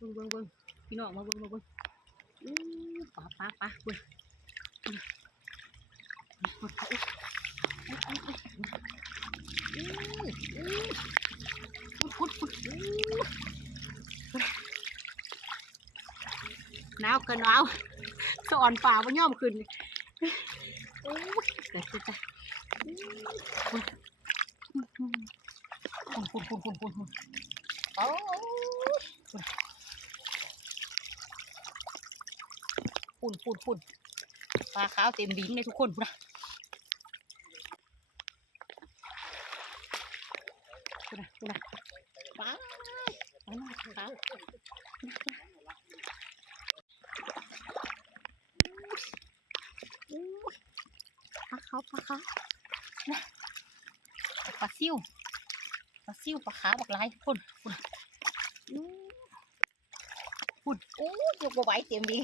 เบิ่งเบิ่งเบิ่งพี่น้องมาเบิ่งมาเบิ่งอู้ปลาปลาปลาเบิ่งพุดพุดหนาวก็หนาวสอนป่าว่าย่อมขึ้นโอ้ยเกิดจะคนคนคนคนคนคนโอ้ ปุ่นปุ่นปุ่นปลาขาวเต็มบิงเลยทุกคนนนะนนะนะปลาปลาหน้าขาวปลาขาวปลาขาวนะปลาซิวปลาซิวปลาขาวบักหลายพุ่นพุ่นอู้พุ่นโอ้ยยกบ่ไหวเต็มบิง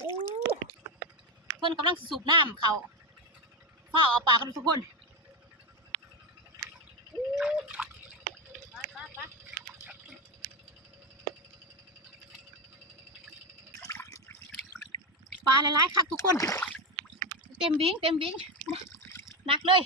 โอ้เพิ่นกำลังสูบน้ำเขาพ่อเอาปลากันทุกคนปลาหลายๆคักทุกคน เต็มวิ่งเต็มวิ่งหนักเลย